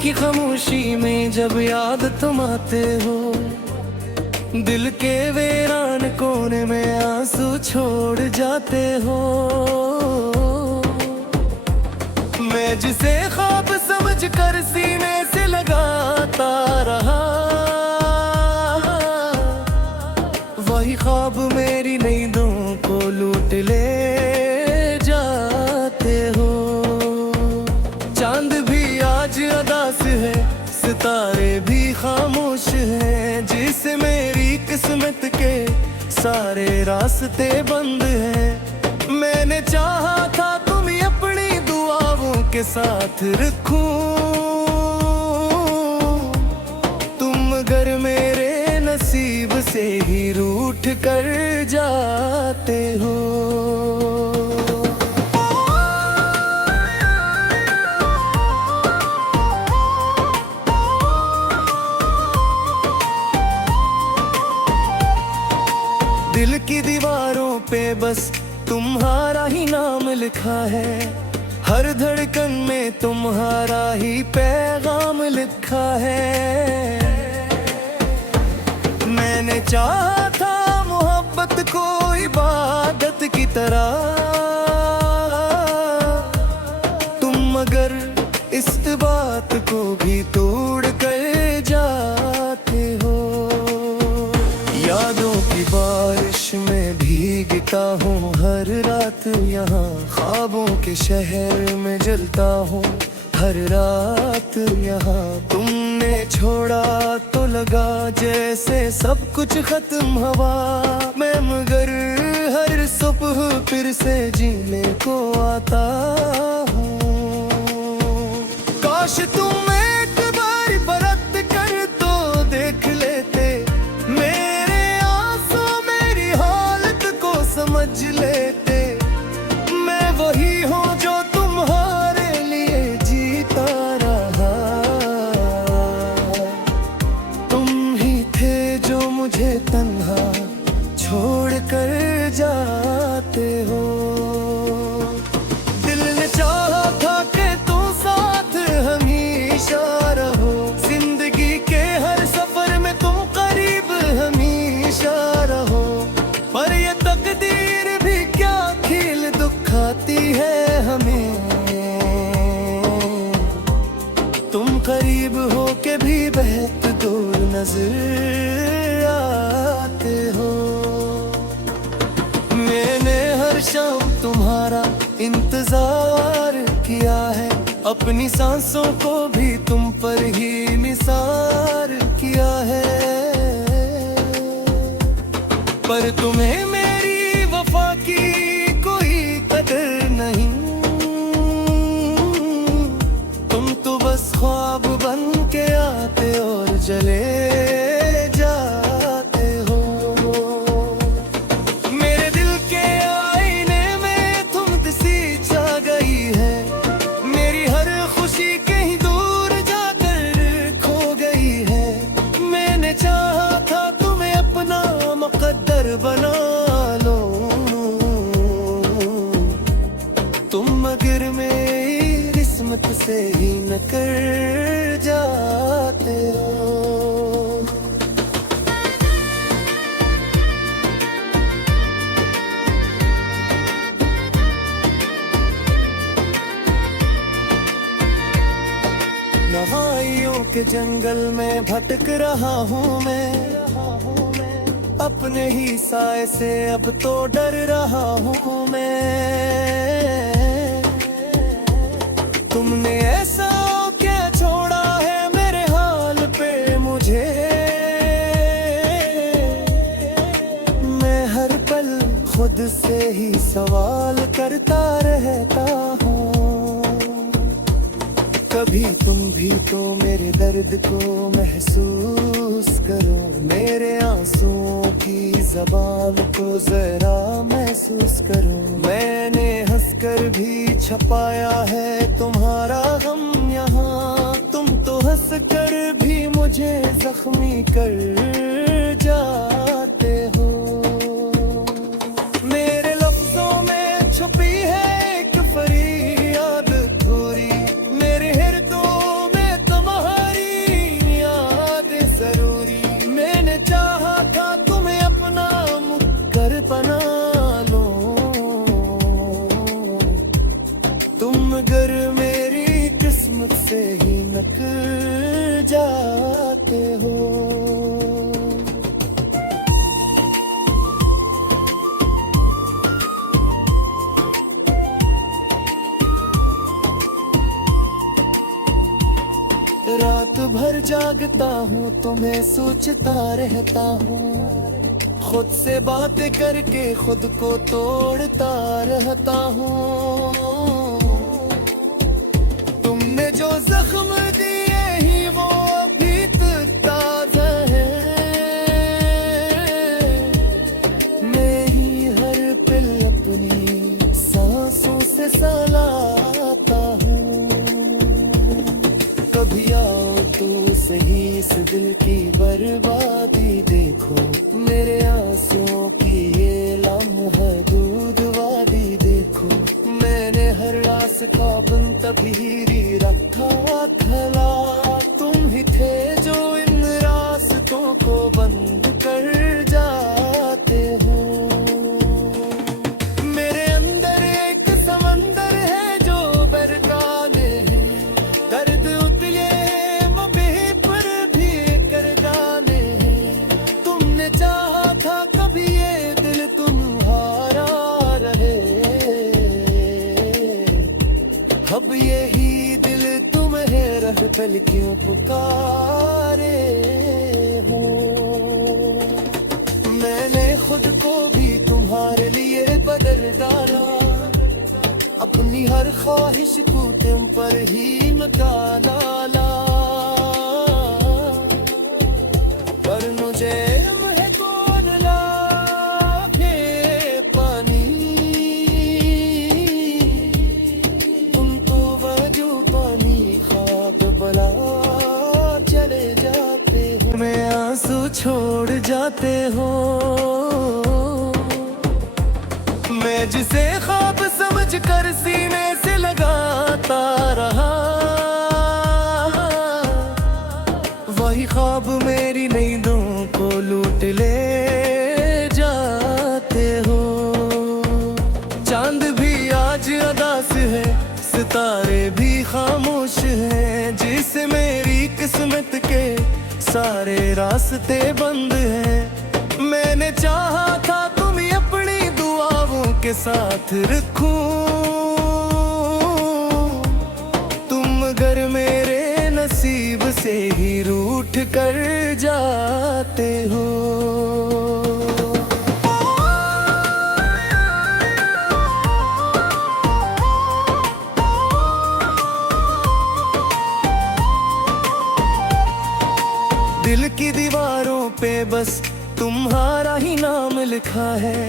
की खामोशी में जब याद तुम आते हो, दिल के वीरान कोने में आंसू छोड़ जाते हो। मैं जिसे ख्वाब समझ कर सीने से लगाता रहा, वही ख्वाब मेरी नींदों को लूट ले जाते हो। चांद भी आज अदास है, सितारे भी खामोश हैं, जिसे मेरी किस्मत के सारे रास्ते बंद हैं। मैंने चाहा था तुम्हें अपनी दुआओं के साथ रखूं, तुम मगर मेरे नसीब से ही रूठ कर जाते हो। दिल की दीवारों पे बस तुम्हारा ही नाम लिखा है, हर धड़कन में तुम्हारा ही पैगाम लिखा है। मैंने चाहा था मोहब्बत को इबादत की तरह, तुम मगर इस बात को भी तोड़ कर जाते हो। यादों की बारिश में भीगता हूँ हर रात यहाँ, ख्वाबों के शहर में जलता हूँ हर रात यहाँ। तुमने छोड़ा तो लगा जैसे सब कुछ खत्म हवा, मैं मगर हर सुबह फिर से जीने को आता हूँ। काश तुम एक बार परत कर तो देख लेते, मेरे आंसू मेरी हालत को समझ लेते। मैं वही हूँ जो तुम्हारे लिए जीता रहा, तुम ही थे जो मुझे तन्हा छोड़ कर जाते हो। दिल ने चाहा था कि तुम साथ हमेशा रहो, जिंदगी के हर सफर में तुम करीब हमेशा रहो। पर ये तकदीर भी क्या खेल दिखाती है हमें, तुम करीब हो के भी बहुत दूर नजर आते हो। मैंने हर शाम तुम्हारा इंतजार किया है, अपनी सांसों को भी तुम पर ही निसार किया है। पर तुम्हें मेरी वफा की कोई कदर नहीं, तुम तो बस ख्वाब बन के आते और जले जाते हो। मेरे दिल के आईने में तुम दिसी छा गई है, मेरी हर खुशी कहीं दूर जाकर खो गई है। मैंने चाहा था तुम्हें अपना मुकद्दर बना लो, तुम मगर मेरी किस्मत से ही न कर जाते हो। नवाइयों के जंगल में भटक रहा हूँ मैं, अपने ही साए से अब तो डर रहा हूँ मैं। तुमने ऐसा क्या छोड़ा है मेरे हाल पे मुझे, मैं हर पल खुद से ही सवाल करता रहता हूँ। कभी तुम भी तो मेरे दर्द को महसूस करो, मेरे आंसुओं की ज़बान को जरा महसूस करो। मैंने हंसकर भी छपाया है तुम्हारा गम यहाँ, तुम तो हंसकर भी मुझे जख्मी कर जाते हो। मेरे लफ्जों में छुपी है एक फरियाद थोड़ी, मेरे हृदयों में तुम्हारा जागता हूँ तुम्हें सोचता रहता हूँ, खुद से बातें करके खुद को तोड़ता रहता हूँ। तुमने जो जख्म दिए ही वो अभी तक ताज़ा है, मैं ही हर पल अपनी सांसों से सहलाता हूँ। कभी आओ तो सही इस दिल की बर्बादी देखो, मेरे आंसुओं की ये लम्हा दूध वादी देखो। मैंने हर रास का बन तभी रखा थला, तुम ही थे जो इन रास्तों को बंद कर जाते हो। मेरे अंदर एक समंदर है जो बरकाने हैं, दर्द उतले मबे पर भी कर जाने हैं। तुमने चाहा था कभी ये दिल तुम्हारा रहे, अब यही दिल तुम्हें रह पल क्यों पुकारे हो। मैंने खुद को भी तुम्हारे लिए बदल डाला, अपनी हर ख्वाहिश को तुम पर ही मचा डाला। पर मुझे वह कौन लागे पानी, तुम तो वजू पानी खाक बला चले जाते हो, मैं आंसू छोड़ जाते हो। मैं जिसे ख्वाब समझ कर सीने से लगाता रहा, वही ख्वाब मेरी नींदों को लूट ले जाते हो। चांद भी आज अदास है, सितारे भी खामोश हैं, जिसे मेरी किस्मत के सारे रास्ते बंद हैं। मैंने चाहा था तुम्हें अपनी दुआओं के साथ रखूं, तुम अगर मेरे नसीब से ही रूठ कर जाते हो। दिल की दीवारों पे बस तुम्हारा ही नाम लिखा है,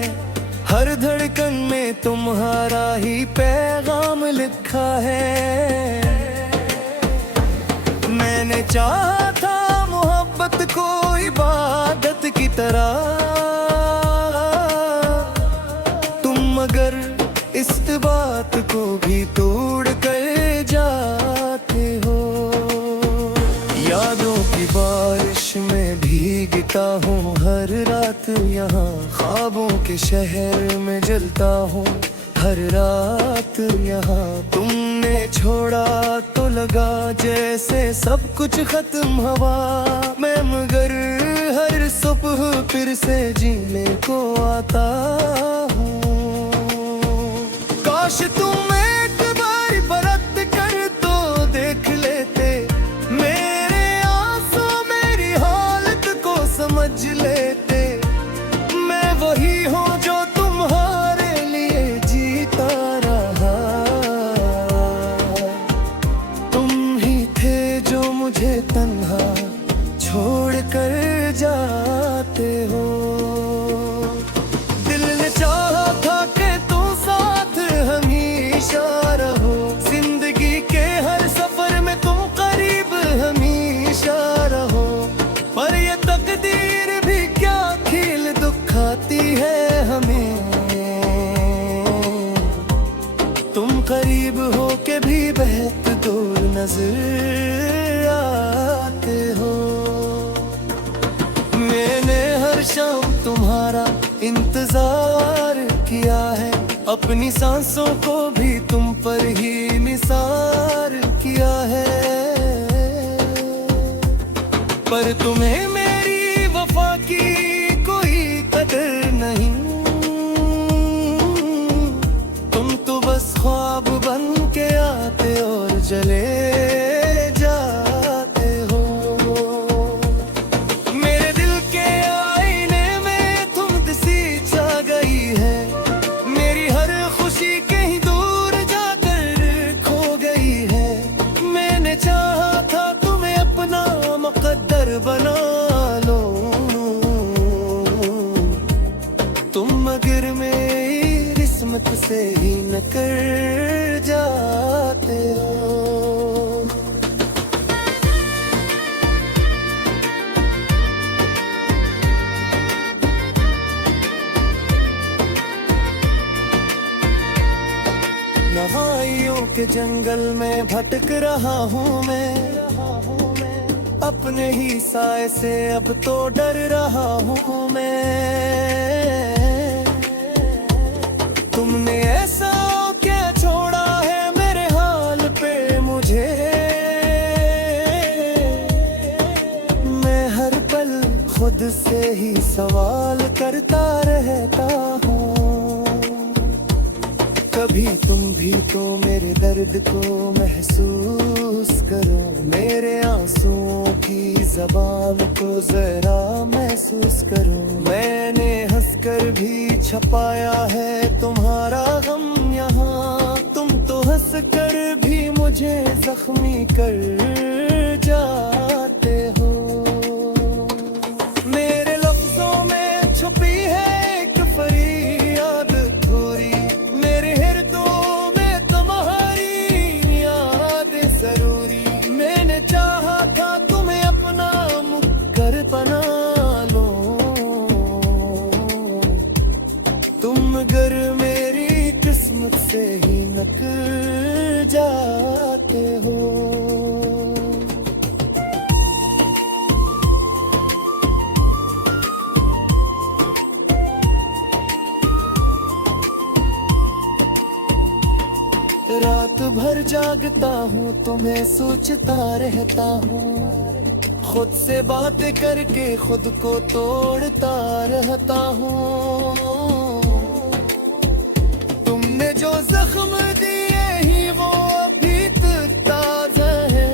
हर धड़कन में तुम्हारा ही पैगाम लिखा है। मैंने चाहा था मोहब्बत को इबादत की तरह, तुम मगर इस बात को भी तोड़ कर जाते हो। यादों की बारिश में भीगता हूँ हर रात यहाँ, ख्वाबों के शहर में जलता हूँ हर रात यहाँ। तुमने छोड़ा तो लगा जैसे सब कुछ खत्म हवा, मैं मगर हर सुबह फिर से जीने को आता हूँ। काश तुम एक बार बरत कर तो देख लेते, मेरे आंसू मेरी हालत को समझ लेते। मैं वही हूँ जो तुम्हारे लिए जीता रहा, तुम ही थे जो मुझे तन्हा छोड़ कर जाते हो। दिल ने चाहा था कि तुम साथ हमेशा रहो, जिंदगी के हर सफर में तुम करीब हमेशा रहो। पर ये तकदीर भी क्या खेल दिखाती है हमें, तुम करीब हो के भी बहुत दूर नजर आते हो। मैंने हर शाम तुम्हारा इंतजार किया है, अपनी सांसों को भी तुम पर ही निसार किया है। पर तुम्हें मेरी वफा की कोई कदर नहीं, तुम तो बस ख्वाब बन के आते और चले जाते हो। से ही निकल जाते हो। नवाइयों के जंगल में भटक रहा हूँ मैं, अपने ही साए से अब तो डर रहा हूँ मैं। तुमने ऐसा क्या छोड़ा है मेरे हाल पे मुझे, मैं हर पल खुद से ही सवाल करता रहता हूँ। कभी तुम भी तो मेरे दर्द को महसूस करो, मेरे आंसुओं की ज़बान को जरा महसूस करो। मैंने हंसकर भी छपाया है तुम्हारा गम यहाँ, तुम तो हंसकर भी मुझे जख्मी कर जाते हो। मेरे लफ्जों में छुपी है एक फरियाद अधूरी, मेरे हृदयों में तुम्हारी याद जरूरी। मैंने चाहा था तुम्हें अपना मुकर बना लो, तुम मगर मेरी किस्मत से ही निकल जाते हो। रात भर जागता हूँ तुम्हें सोचता रहता हूँ, खुद से बातें करके खुद को तोड़ता रहता हूँ। तुमने जो जख्म दिए ही वो अभी तक ताजा है,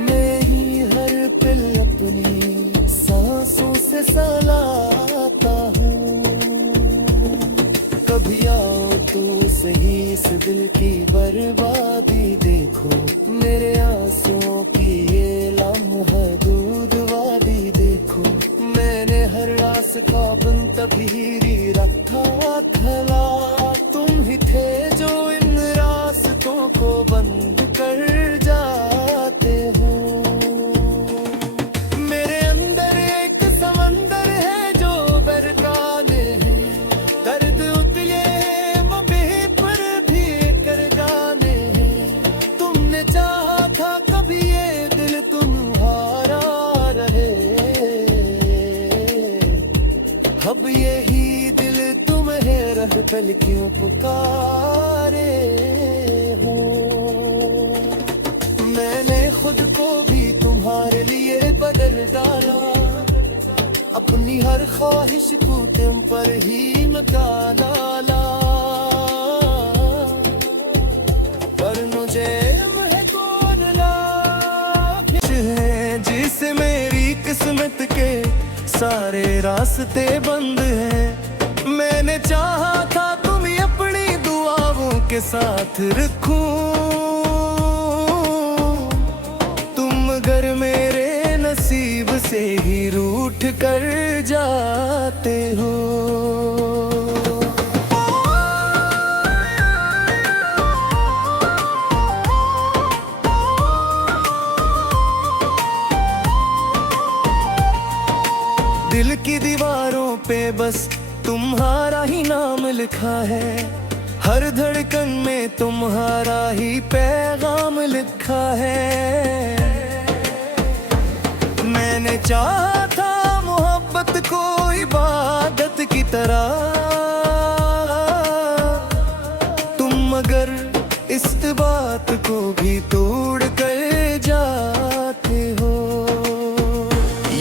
मैं ही हर पल अपनी सांसों से सलाता हूँ। कभी आओ तो सही इस दिल की बर्बादी देखो, मेरे आंसुओं की ये लम्हा दूध वादी देखो। मैंने हर रास का बन तभी रखा थला, तुम ही थे जो इन रास्तों को बंद कर जाते हो। मेरे अंदर एक समंदर है जो बरकाने हैं, दर्द उतले मबी पर भी कर गाने हैं। तुमने चाहा था कभी ये दिल तुम्हारा रहे, अब यही दिल तुम्हें रह पल क्यों पुकारे हो। मैंने खुद को भी तुम्हारे लिए बदल डाला, अपनी हर ख्वाहिश को तुम पर ही मिटा डाला। पर मुझे वह कौन लाख है जिसे मेरी किस्मत के सारे रास्ते बंद हैं। मैंने चाहा था तुम्हें अपनी दुआओं के साथ रखूं, तुम मगर मेरे नसीब से ही रूठ कर जाते हो। दिल की दीवारों पे बस तुम्हारा ही नाम लिखा है, हर धड़कन में तुम्हारा ही पैगाम लिखा है। मैंने चाहा था मोहब्बत को इबादत की तरह, तुम मगर इस बात को भी तोड़ कर जाते हो।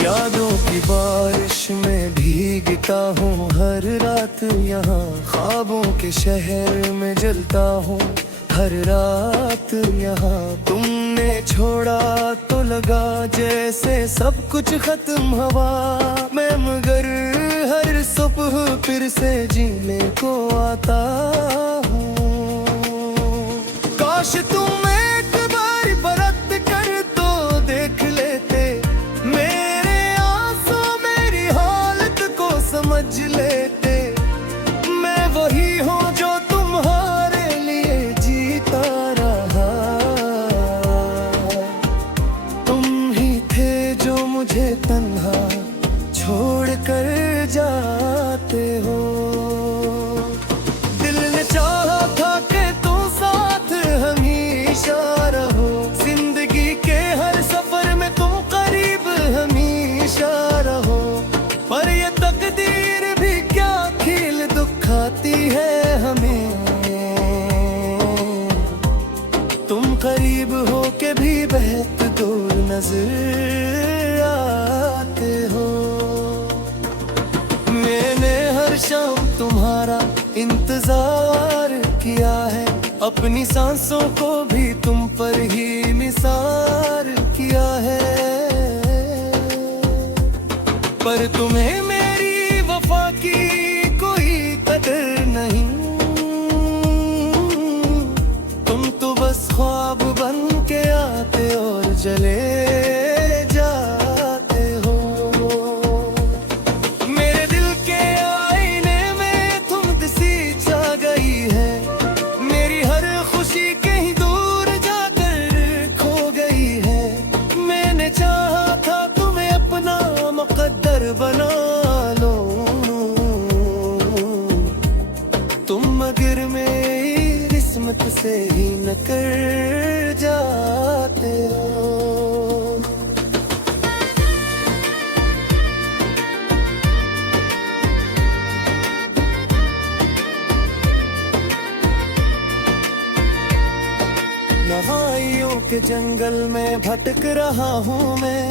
यादों की बारिश में भीगता हूँ हर रात यहाँ, ख्वाबों के शहर में जलता हूँ हर रात यहाँ। तुमने छोड़ा तो लगा जैसे सब कुछ खत्म हवा, मैं मगर हर सुबह फिर से जीने को आता हूँ। काश तुम एक बार बरत कर तो देख लेते, मेरे आंसू मेरी हालत को समझ लेते। तन्हा छोड़ कर जाते हो। दिल ने चाहा था कि तुम साथ हमेशा रहो, जिंदगी के हर सफर में तुम करीब हमेशा रहो। पर ये तकदीर भी क्या खेल दिखाती है हमें, तुम करीब हो के भी बहुत दूर नजर आते हो। मैंने हर शाम तुम्हारा इंतजार किया है, अपनी सांसों को भी तुम पर ही निसार किया है। पर तुम्हें मेरी वफा की कोई कदर नहीं, तुम तो बस ख्वाब बन के आते और चले जाते हो। मेरे दिल के आईने में तुम दिसी छा गई है, मेरी हर खुशी कहीं दूर जाकर खो गई है। मैंने चाहा था तुम्हें अपना मुकद्दर बना लो, तुम मगर मेरी किस्मत से ही नकर जाते हो। नवाइयों के जंगल में भटक रहा हूँ मैं,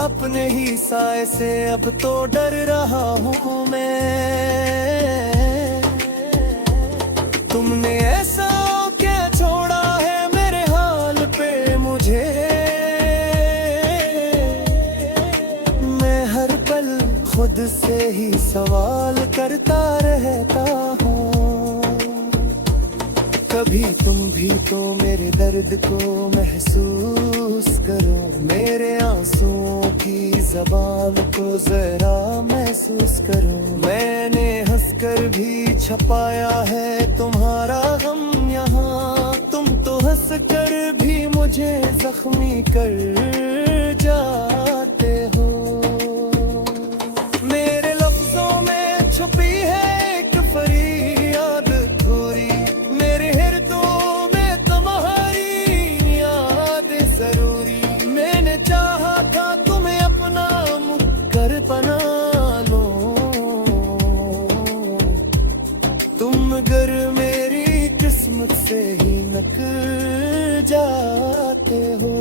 अपने ही साए से अब तो डर रहा हूँ मैं। तुमने ऐसा क्या छोड़ा है मेरे हाल पे मुझे, मैं हर पल खुद से ही सवाल करता रहता हूँ। कभी तुम भी तो मेरे दर्द को महसूस करो, मेरे आंसुओं की ज़बान को जरा महसूस करो। मैंने हंसकर भी छपाया है तुम्हारा गम यहाँ, तुम तो हंसकर भी मुझे जख्मी कर जाते हो। मेरे लफ्जों में छुपी है एक फरियाद थोड़ी, मेरे हृदयों में तुम्हारी याद जरूरी। मैंने चाहा था तुम्हें अपना मुकर बना लो, तुम मगर मेरी किस्मत से ही नकर जाते हो।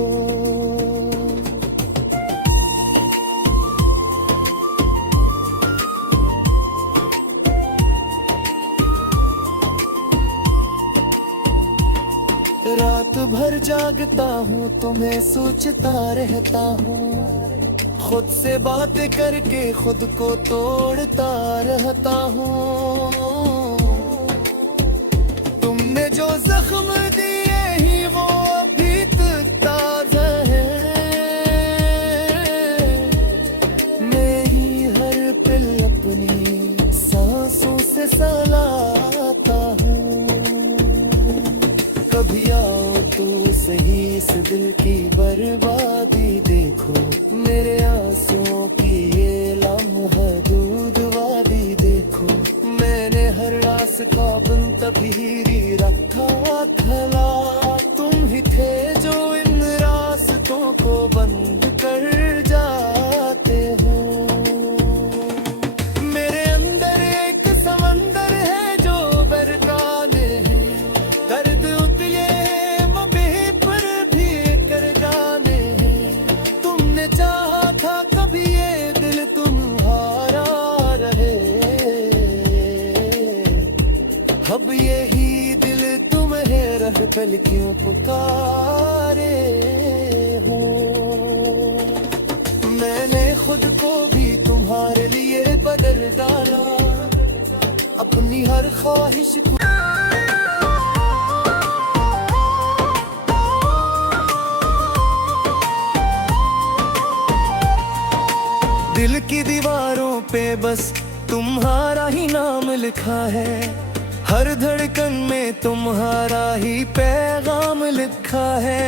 रात भर जागता हूँ तुम्हें सोचता रहता हूँ, खुद से बात करके खुद को तोड़ता रहता हूँ। तुमने जो जख्म दिए ही वो अभी तक ताजा है, मैं ही हर पल अपनी सांसों से सलाता हूँ। कभी आओ तो सही इस दिल की बर्बादी देखो, मेरे आंसुओं की ये लामहदूद वादी देखो। मैंने हर रास का बन तबीरी रखा थला, तुम ही थे जो इन रास्तों को बंद कर जाते हो। मेरे अंदर एक समंदर है जो बरकाने हैं, दर्द उतले मबे पर भी कर गाने हैं। तुमने चाहा था कभी ये दिल तुम्हारा रहे, अब यही दिल तुम्हें रह पल क्यों पुकारे हो। मैंने खुद को भी तुम्हारे लिए बदल डाला, अपनी हर ख्वाहिश को। दिल की दीवारों पे बस तुम्हारा ही नाम लिखा है, हर धड़कन में तुम्हारा ही पैगाम लिखा है।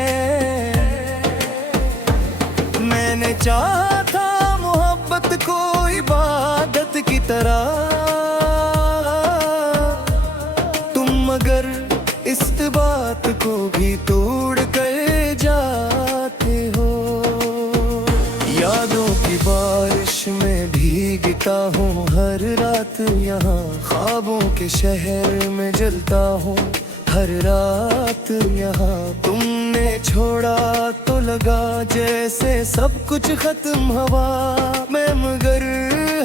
मैं मैंने चाहा था मोहब्बत को इबादत की तरह, तुम मगर इस बात को भी तोड़ कर जाते हो। यादों की बारिश में भीगता हूँ हर रात यहाँ, ख्वाबों के शहर में जलता हूँ हर रात यहाँ। तुमने छोड़ा तो लगा जैसे सब कुछ खत्म हवा मैं, मगर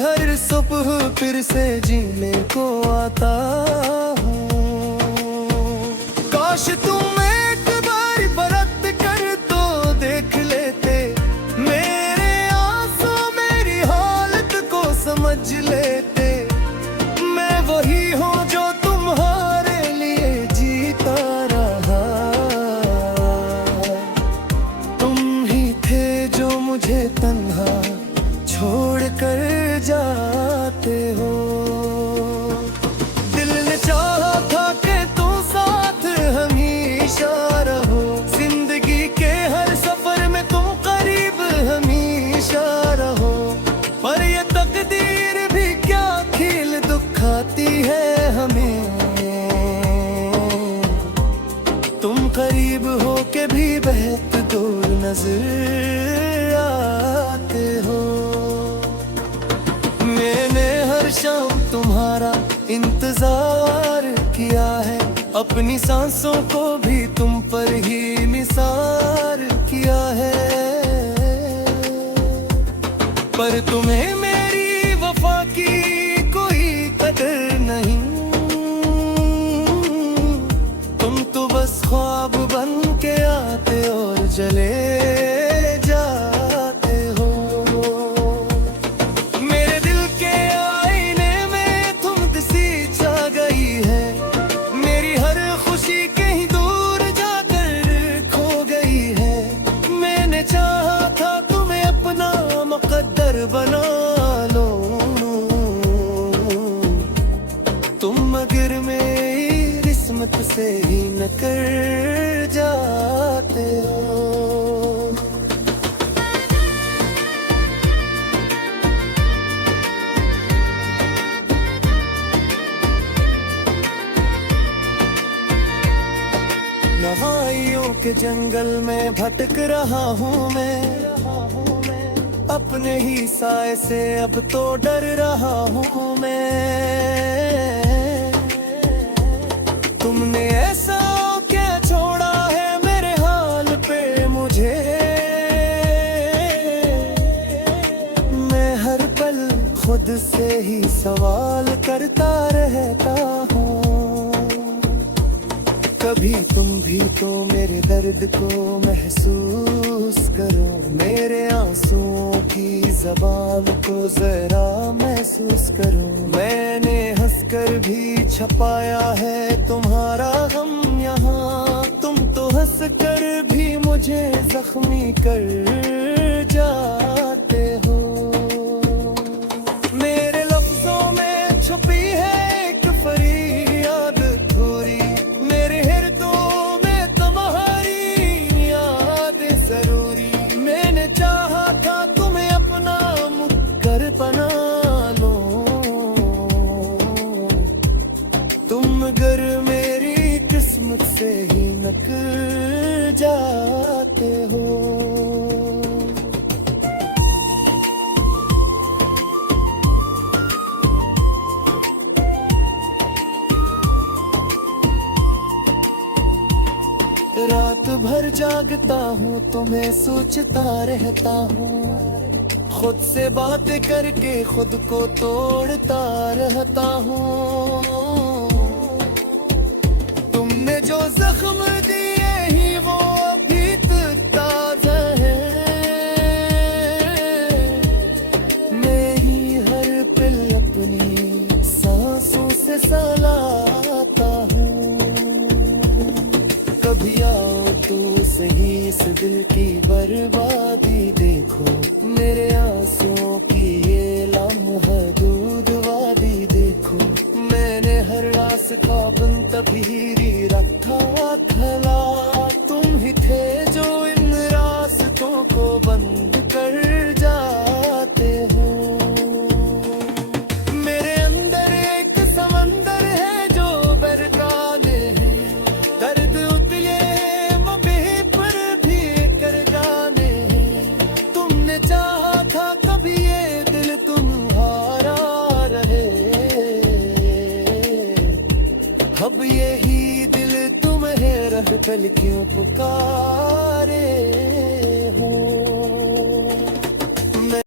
हर सुबह फिर से जीने को आता हूँ। काश तुम एक बार बरत कर तो देख लेते, मेरे आंसू मेरी हालत को समझ लेते। मैं वही हूँ जो तुम्हारे लिए जीता रहा, तुम ही थे जो मुझे तन्हा छोड़ कर जाते हो। दिल ने चाहा था कि तुम साथ हमेशा रहो, जिंदगी के हर सफर में तुम करीब हमेशा रहो। पर ये तकदीर भी क्या खेल दिखाती है हमें, तुम करीब हो के भी बहुत दूर नजर आते हो। मैंने हर शाम तुम्हारा इंतजार किया है, अपनी सांसों को भी तुम पर ही निसार किया है। पर तुम्हें मेरी वफा की कोई कदर नहीं, तुम तो बस ख्वाब बन के आते और जले जाते हो। मेरे दिल के आईने में तुम दिसी छा गई है, मेरी हर खुशी कहीं दूर जाकर खो गई है। मैंने चाहा था तुम्हें अपना मुकद्दर बना लो, तुम मगर मेरी किस्मत से ही नकर जाते हो। नवाइयों के जंगल में भटक रहा हूँ मैं, अपने ही साए से अब तो डर रहा हूँ मैं। तुमने ऐसा क्या छोड़ा है मेरे हाल पे मुझे, मैं हर पल खुद से ही सवाल करता रहता हूँ। कभी तुम भी तो मेरे दर्द को महसूस करो, मेरे आंसुओं की ज़बान को जरा महसूस करो। मैंने हंसकर भी छपाया है तुम्हारा गम यहाँ, तुम तो हंसकर भी मुझे जख्मी कर जाते हो। मेरे लफ्जों में छुपी है एक फरियाद थोड़ी, मेरे हृदयों में तुम्हारी याद जरूरी। मैंने चाहा था तुम्हें अपना मुकर बना लो, तुम मगर मेरी किस्मत से ही नकर जाते हो। रात भर जागता हूँ तुम्हें सोचता रहता हूँ, खुद से बातें करके खुद को तोड़ता रहता हूँ। तुमने जो जख्म दिए ही वो अभी तक ताजा है, मैं ही हर पल अपनी सांसों से सलाता हूँ। कभी आओ तू सही इस दिल की बर्बादी देखो, मेरे आंसुओं की ये लामहदूद वादी देखो। मैंने हर रास का बन तभी रखा था कल क्यों पुकारे।